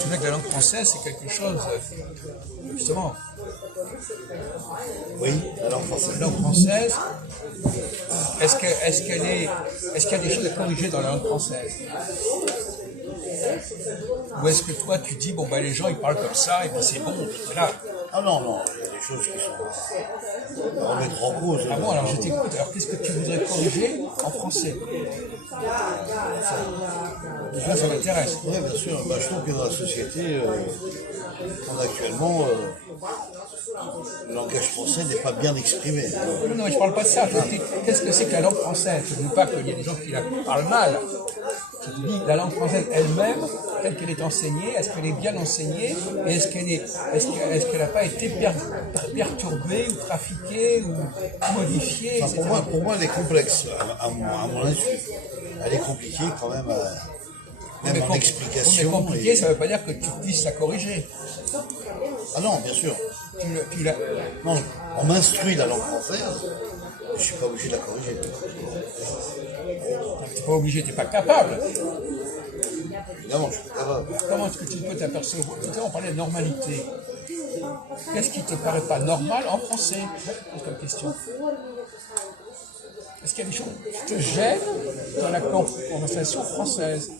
Tu vois que la langue française, c'est quelque chose, justement, Oui, la langue française. la langue française, est-ce qu'il y a des choses à corriger dans la langue française? Ou est-ce que toi, tu dis, bon, ben, les gens, ils parlent comme ça, et puis c'est bon, puis voilà. Ah non, non, il y a des choses qui sont à remettre en cause. Ah bon, alors je t'écoute. Alors, qu'est-ce que tu voudrais corriger en français? Déjà, ça m'intéresse. Oui, bien sûr. Bah, je trouve que dans la société, on a actuellement, le langage français n'est pas bien exprimé. Non, non, mais je parle pas de ça. Qu'est-ce que c'est que la langue française? Je ne dis pas qu'il y a des gens qui la parlent mal. Je te dis, la langue française elle-même, telle qu'elle est enseignée, est-ce qu'elle est bien enseignée? Et est-ce qu'elle n'a pas été perturbée, ou trafiquée, ou modifiée, Enfin, etc. pour moi, elle est complexe, à mon insu. Elle est compliquée quand même, même en explication. Mais compliqué, et- ça ne veut pas dire que tu puisses la corriger. Ah non, bien sûr. Tu la... Non, on m'instruit la langue française, je ne suis pas obligé de la corriger. Tu n'es pas obligé, tu n'es pas capable. Évidemment, je suis capable. Comment est-ce que tu peux t'apercevoir? Tout à l'heure, on parlait de normalité. Qu'est-ce qui ne te paraît pas normal en français? C'est comme question. Est-ce qu'il y a des choses qui te gênent dans la conversation française,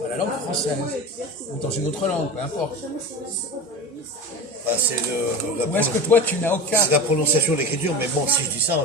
dans la langue française, ou dans une autre langue, peu importe? Bah, c'est Ou est-ce que toi, tu n'as aucun... c'est la prononciation de l'écriture, mais bon, si je dis ça,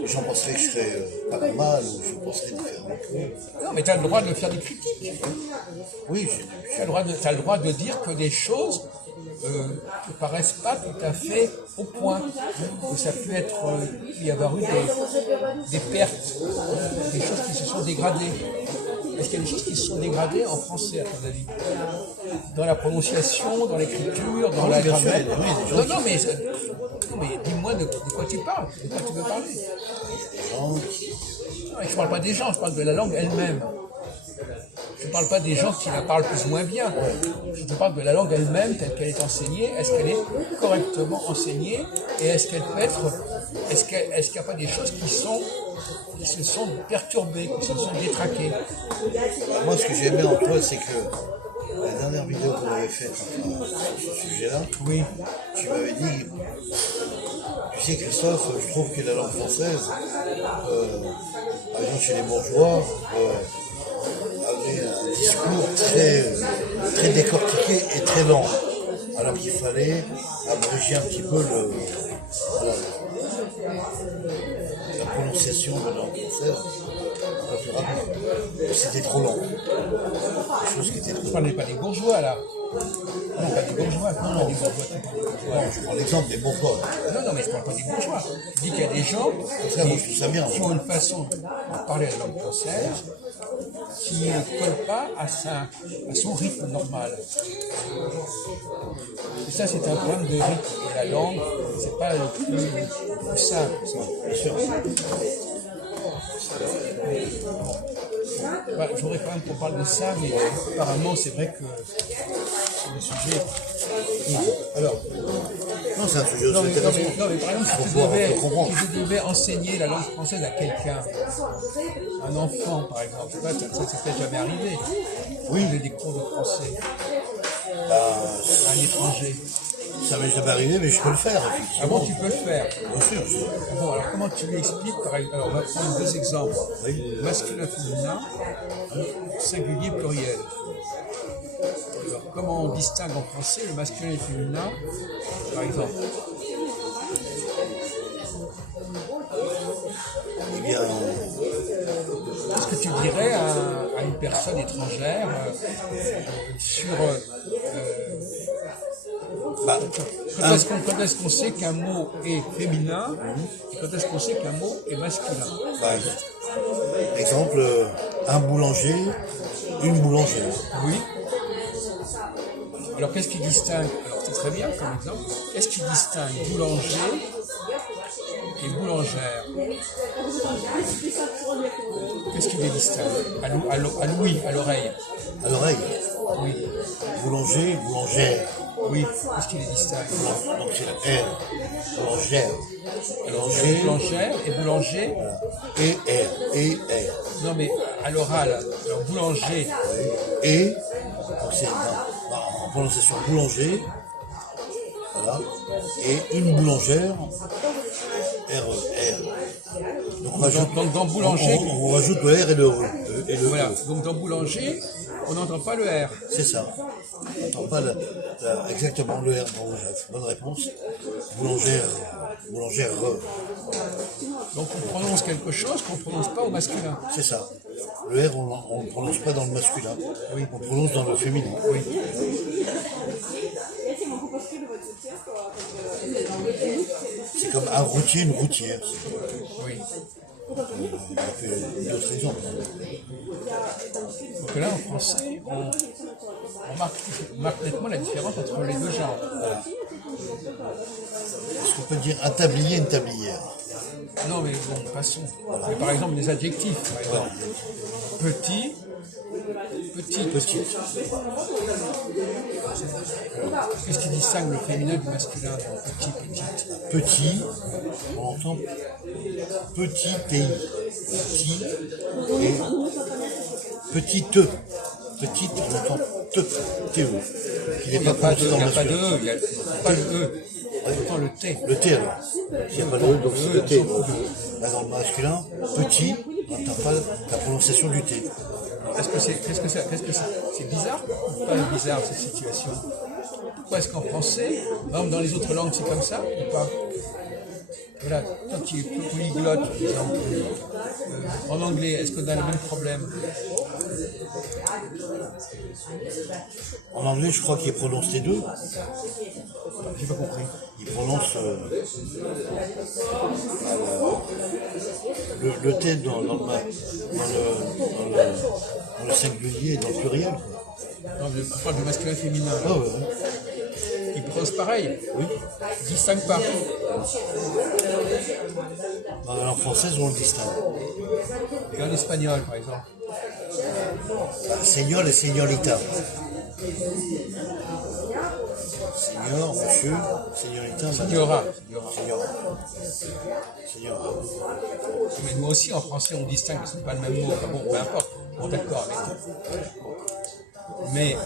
les gens penseraient que je serais pas normal, ou je penserais différemment. Non, mais tu as le droit de faire des critiques. Oui, Tu as le droit de dire que des choses ne paraissent pas tout à fait au point. Que ça peut être, il y avoir eu des pertes, des choses qui se sont dégradées. Est-ce qu'il y a des choses qui se sont dégradées en français, à ton avis? Dans la prononciation, dans l'écriture, dans la bien sûr, grammaire? oui, des gens Non, mais dis-moi de quoi tu parles, de quoi tu veux parler. des gens qui... Non, je ne parle pas des gens, je parle de la langue elle-même. Je ne parle pas des gens qui la parlent plus ou moins bien. Je te parle de la langue elle-même, telle qu'elle est enseignée. Est-ce qu'elle est correctement enseignée? Et est-ce qu'elle peut être... Est-ce qu'il n'y a pas des choses qui se sont perturbées, qui se sont détraquées? Moi, ce que j'ai aimé en toi, c'est que la dernière vidéo qu'on avait faite sur ce sujet-là, Oui. tu m'avais dit, tu sais Christophe, je trouve que la langue française, par exemple chez les bourgeois, avait un discours très décortiqué et très lent, alors qu'il fallait abréger un petit peu la prononciation de la langue française, un peu plus rapide. C'était trop lent. Des choses qui étaient trop Je ne parlais pas des bourgeois, là. Non, pas des bourgeois. Non, des bourgeois. Bon, je prends l'exemple des bourgeois. Non, mais je ne parle pas des bourgeois. Je dis qu'il y a des gens Ça, moi, je trouve ça bien. qui ont une façon de parler la langue française qui ne colle pas à son rythme normal. Et ça, c'est un problème de rythme. Et la langue, c'est pas le plus simple. Ça. Bien sûr. Bah, j'aurais quand même qu'on parle de ça, mais apparemment, c'est vrai que c'est le sujet. Alors, Non, c'est un sujet non, aussi mais intéressant. par exemple, Il faut comprendre. si tu devais enseigner la langue française à quelqu'un, un enfant par exemple, ça c'est peut-être jamais arrivé. Oui. Des cours de français Bah, à un étranger. ça m'est jamais arrivé, mais je peux le faire, Ah effectivement. bon, tu peux le faire. Bien sûr. Bon, alors comment tu lui expliques par exemple? Alors, on va prendre deux exemples. Oui. Masculin, féminin, singulier, pluriel. Alors, comment on distingue en français le masculin et le féminin, par exemple? Eh bien, Qu'est-ce que tu dirais à une personne étrangère sur quand est-ce qu'on sait qu'un mot est féminin et quand est-ce qu'on sait qu'un mot est masculin? par exemple, un boulanger, une boulangère. Oui. Alors qu'est-ce qui distingue? Alors c'est très bien comme exemple. Qu'est-ce qui distingue boulanger et boulangère? Qu'est-ce qui les distingue? À l'ouïe, à l'oreille. À l'oreille, Oui. boulanger, boulangère. Oui. Qu'est-ce qui les distingue? Donc c'est la R. Boulangère. Boulanger, Boulangère et boulanger. et R. Et R. Non mais à l'oral. Alors boulanger. Et, donc c'est en prononciation boulanger, voilà, et une boulangère, R-E-R. Donc dans boulanger, on rajoute le R et le E. voilà. Donc dans boulanger, on n'entend pas le R. C'est ça. On n'entend pas exactement le R. Bonne réponse. Boulangère. Donc on prononce quelque chose qu'on ne prononce pas au masculin. C'est ça. Le R, on ne le prononce pas dans le masculin. Oui. On prononce dans le féminin. Oui. C'est comme un routier, une routière. Oui. On a fait d'autres exemples. Donc là, en français, on marque nettement la différence entre les deux genres. Voilà. Est-ce qu'on peut dire un tablier, une tablière? Non, mais bon, passons. Mais par exemple, les adjectifs. Par exemple. Petit, petite. Qu'est-ce qui distingue le féminin du masculin? Petit, petite. Petit, on entend petit pays. Petit et petite. Petite, on entend te, TE. Il n'y a pas de E, il n'y a pas le E. On entend le T. Le T alors. Il n'y a pas de E, donc c'est le T. Là, dans le masculin, petit, on n'entend pas la prononciation du T. Qu'est-ce que c'est bizarre ou pas bizarre cette situation? Pourquoi est-ce qu'en français, par exemple dans les autres langues c'est comme ça ou pas? Voilà, toi qui es polyglotte, par exemple, en anglais, est-ce qu'on a le même problème? En anglais, je crois qu'il prononce les deux. J'ai pas compris. Il prononce le T dans le singulier et dans le pluriel. Non, on parle du masculin et féminin. Ah ouais. Ils prononcent pareil. Oui. Ils distinguent pas. Dans la langue française, on le distingue. Et en espagnol, par exemple. Señor et señorita. Señor, monsieur, señorita, madame. Signora. Señora. Mais nous aussi, en français, on distingue, c'est pas le même mot. Enfin bon, peu importe. Bon, d'accord avec toi. Mais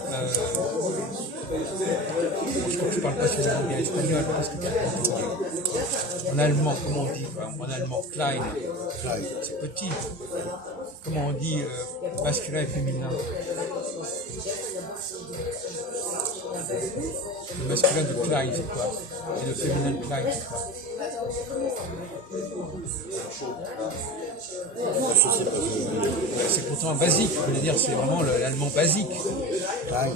je crois que je parle pas suffisamment bien espagnol parce que en allemand, comment on dit? En allemand, klein, c'est petit. Comment on dit masculin et féminin? Le masculin de klein, c'est quoi? Et le féminin de klein, c'est quoi? Je sais pas. C'est pourtant basique, je veux dire, c'est vraiment l'allemand basique. Klein.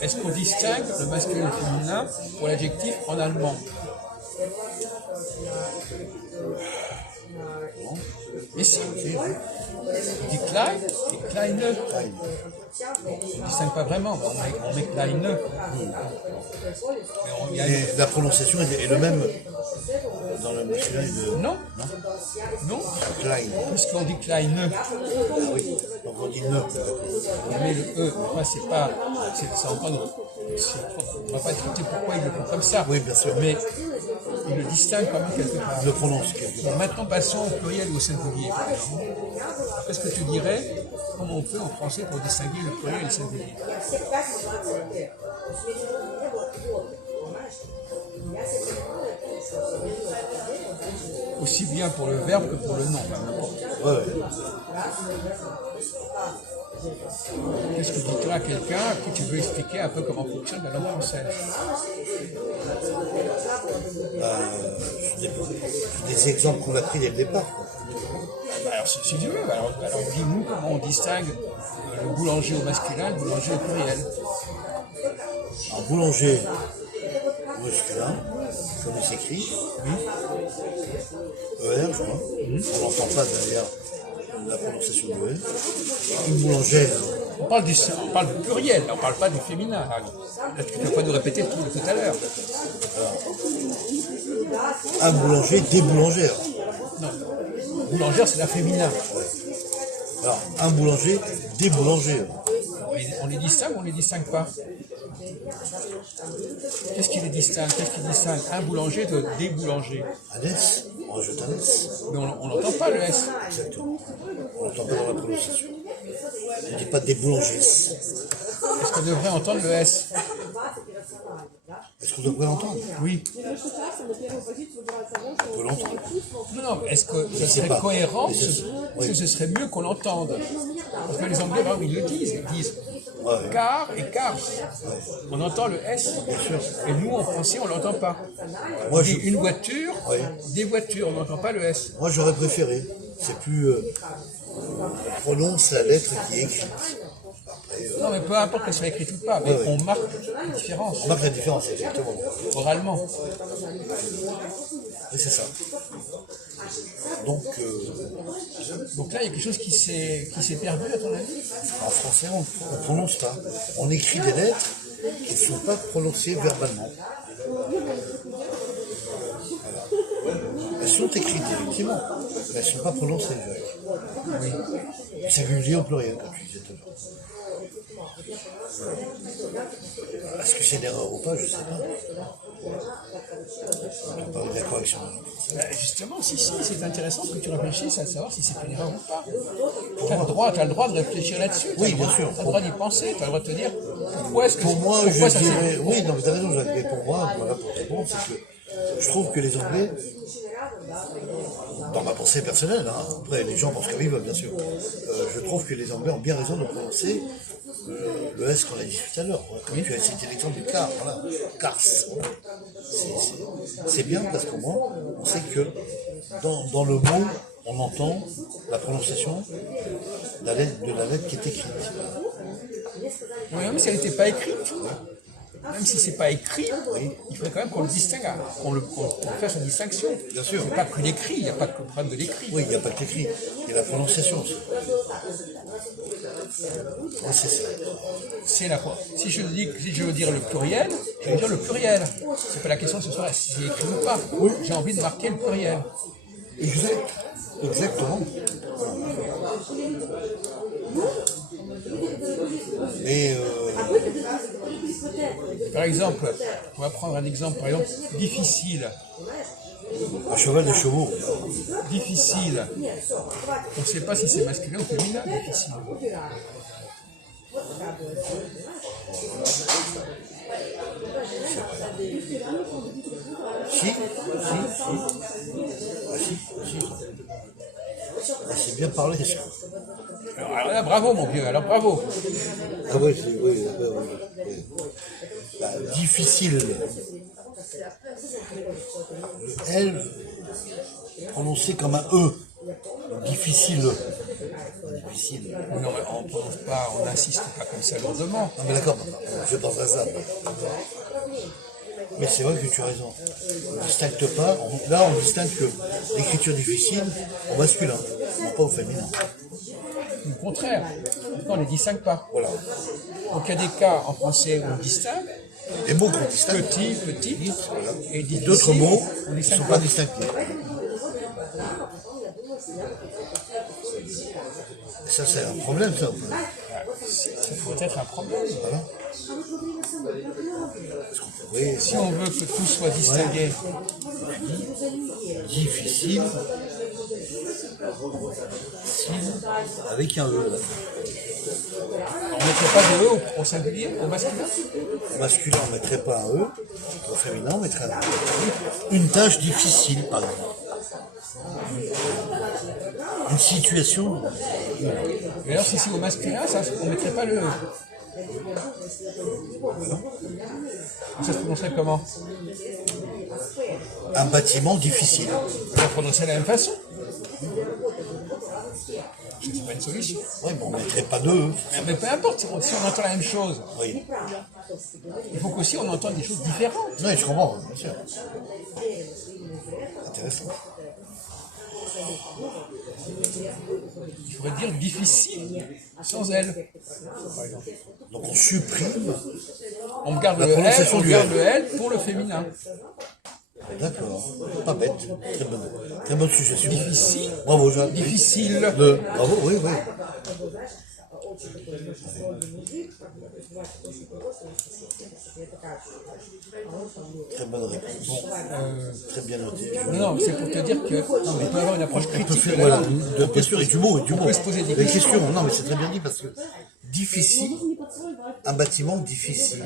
Est-ce qu'on distingue le masculin et le féminin pour l'adjectif en allemand? Non. Mais si, on dit klein et kleine. On ne distingue pas vraiment, on met kleine. Et la prononciation est le même dans le masculin et le... Non. Klein. Puisqu'on dit kleine. Ah oui, donc on dit ne. On met le E, moi c'est pas. C'est encore. On ne va pas expliquer pourquoi ils le font comme ça. Oui, bien sûr. Mais ils le distinguent quand même quelque part. Il le prononce quelque part. Bon, maintenant passons au pluriel ou au singulier. Qu'est-ce que tu dirais? Comment on fait en français pour distinguer le pluriel et le singulier? Aussi bien pour le verbe que pour le nom, n'importe. Ouais. Qu'est-ce que tu dirais à quelqu'un à qui tu veux expliquer un peu comment fonctionne la langue française? Des exemples qu'on a pris dès le départ. Alors, si tu veux, alors dis-nous comment on distingue le boulanger au masculin et le boulanger au pluriel. Un boulanger masculin, comme il s'écrit, ER, je crois. On n'entend pas d'ailleurs la prononciation de ER. Une boulangère. On parle du pluriel, on ne parle pas du féminin. Là, tu ne peux pas nous répéter tout à l'heure. Un boulanger, des boulangères. Non. Boulangère, c'est la féminin. Alors, un boulanger, des boulangères. On les distingue ou on ne les distingue pas? Qu'est-ce qui les distingue? Qu'est-ce qui distingue un boulanger de des boulangers? Un S, on rajoute un S. Mais on n'entend pas le S. Exactement. On n'entend pas dans la prononciation. On ne dit pas des boulangers. qu'on devrait entendre le S. Est-ce qu'on devrait l'entendre? Oui. On peut l'entendre. Non, est-ce que ce serait cohérent, est-ce que ce serait mieux qu'on l'entende? Parce que les Anglais, là, ils le disent, ils disent car et cars. On entend le S. Bien sûr. Et nous, en français, on l'entend pas. Moi, On dit une voiture, des voitures, on n'entend pas le S. Moi, j'aurais préféré. C'est plus... on prononce la lettre qui est écrite. Non, mais peu importe qu'elle soit écrite ou pas, mais on marque la différence. On marque la différence, exactement. Oralement. Et c'est ça. Donc là, il y a quelque chose qui s'est perdu, à ton avis? en français, on ne prononce pas. On écrit des lettres qui ne sont pas prononcées verbalement. Voilà. Elles sont écrites, effectivement, mais elles ne sont pas prononcées, Jacques. Oui. C'est vulgaire au pluriel, comme tu disais tout à l'heure. Est-ce que c'est une erreur ou pas? Je ne sais pas. On n'a pas eu la correction. Justement, si, c'est intéressant que tu réfléchisses à savoir si c'est une erreur ou pas. Tu as le droit de réfléchir là-dessus. Oui, bien sûr. Tu as le droit d'y penser, tu as le droit de te dire pourquoi est-ce que Pour moi, pourquoi je ça dirais... Oui, non, mais t'as raison, Jacques. Mais pour moi, voilà, pour te répondre, c'est que je trouve que les Anglais, dans ma pensée personnelle, hein, après les gens pensent comme ils veulent, bien sûr, je trouve que les Anglais ont bien raison de prononcer le S qu'on a dit tout à l'heure. Comme tu as cité l'exemple du car, voilà. Cars. Voilà. C'est bien parce qu'au moins, on sait que dans le mot, on entend la prononciation de la lettre qui est écrite. Oui, même si elle n'était pas écrite, même si c'est pas écrit, il faudrait quand même qu'on le distingue, qu'on fasse une distinction. Bien sûr. C'est pas que l'écrit, il n'y a pas que le problème de l'écrit. Oui, il n'y a pas que l'écrit, il y a la prononciation aussi. Oui, c'est ça. C'est la quoi. Si je veux dire le pluriel, je vais dire le pluriel. C'est pas la question de ce soir si c'est écrit ou pas. J'ai envie de marquer le pluriel. Exact. Exactement. Et par exemple, on va prendre un exemple, par exemple, difficile. un cheval de chevaux. Difficile. On ne sait pas si c'est masculin ou féminin, difficile. Si. Ah, c'est bien parlé, ça. Alors là, bravo mon vieux, alors bravo. Ah oui, oui. Bah, difficile. Le L prononcé comme un E. Difficile. Difficile. Non, mais on ne prononce pas, on n'insiste pas comme ça lourdement. Non mais d'accord, je pense à ça. Mais c'est vrai que tu as raison. On ne distingue pas. Là, on distingue que l'écriture difficile au masculin, non pas au féminin. Au contraire, on ne les distingue pas. Voilà. Donc il y a des cas en français où on distingue, Les mots qu'on distingue, petit, petite, voilà. et difficile, D'autres mots on ne distingue sont pas distinctifs. Et ça, c'est un problème, ça. Ça pourrait être un problème. Voilà. Oui, Si on veut que tout soit distingué, difficile, avec un E. on ne mettrait pas de E au singulier, au masculin. Au masculin, on ne mettrait pas un E. Au féminin, on mettrait un E. Une tâche difficile, par exemple. Une situation. Et alors si c'est au masculin, ça, on ne mettrait pas le E. Ça se prononcerait comment? Un bâtiment difficile. On va prononcer de la même façon. C'est pas une solution. Oui, mais on ne mettrait pas de E. Mais peu importe, si on entend la même chose, Oui. il faut qu'aussi on entende des choses différentes. Oui, je comprends, bien sûr. Intéressant. Il faudrait dire difficile, sans L, par exemple. Donc on supprime. On garde La le L, prononciation on du garde L. le L pour le féminin. D'accord. Pas bête. Très bonne suggestion. Difficile. Bravo, Jacques. Difficile. Bravo, oui, oui. Très bonne réponse. Très bien noté. Non, c'est pour te dire que on peut avoir une approche critique de la Voilà, langue. bien sûr, et du mot, et du mot. peut se poser des questions. Non, mais c'est très bien dit parce que difficile, un bâtiment difficile,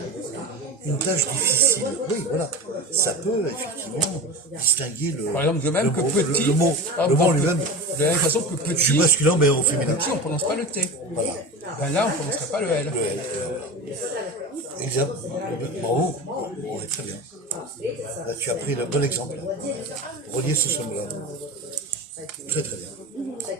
une tâche difficile. Oui, voilà. Ça peut effectivement distinguer le. Par exemple, de même que petit, le mot lui-même. De la même façon que Je suis petit, masculin, mais au féminin. petit, on ne prononce pas le T. Voilà. Ben là, on ne prononcerait pas le L. Le L. Exact. Bravo. Bon, très bien. Là, tu as pris le bon exemple. Relier ce son-là. Très très bien.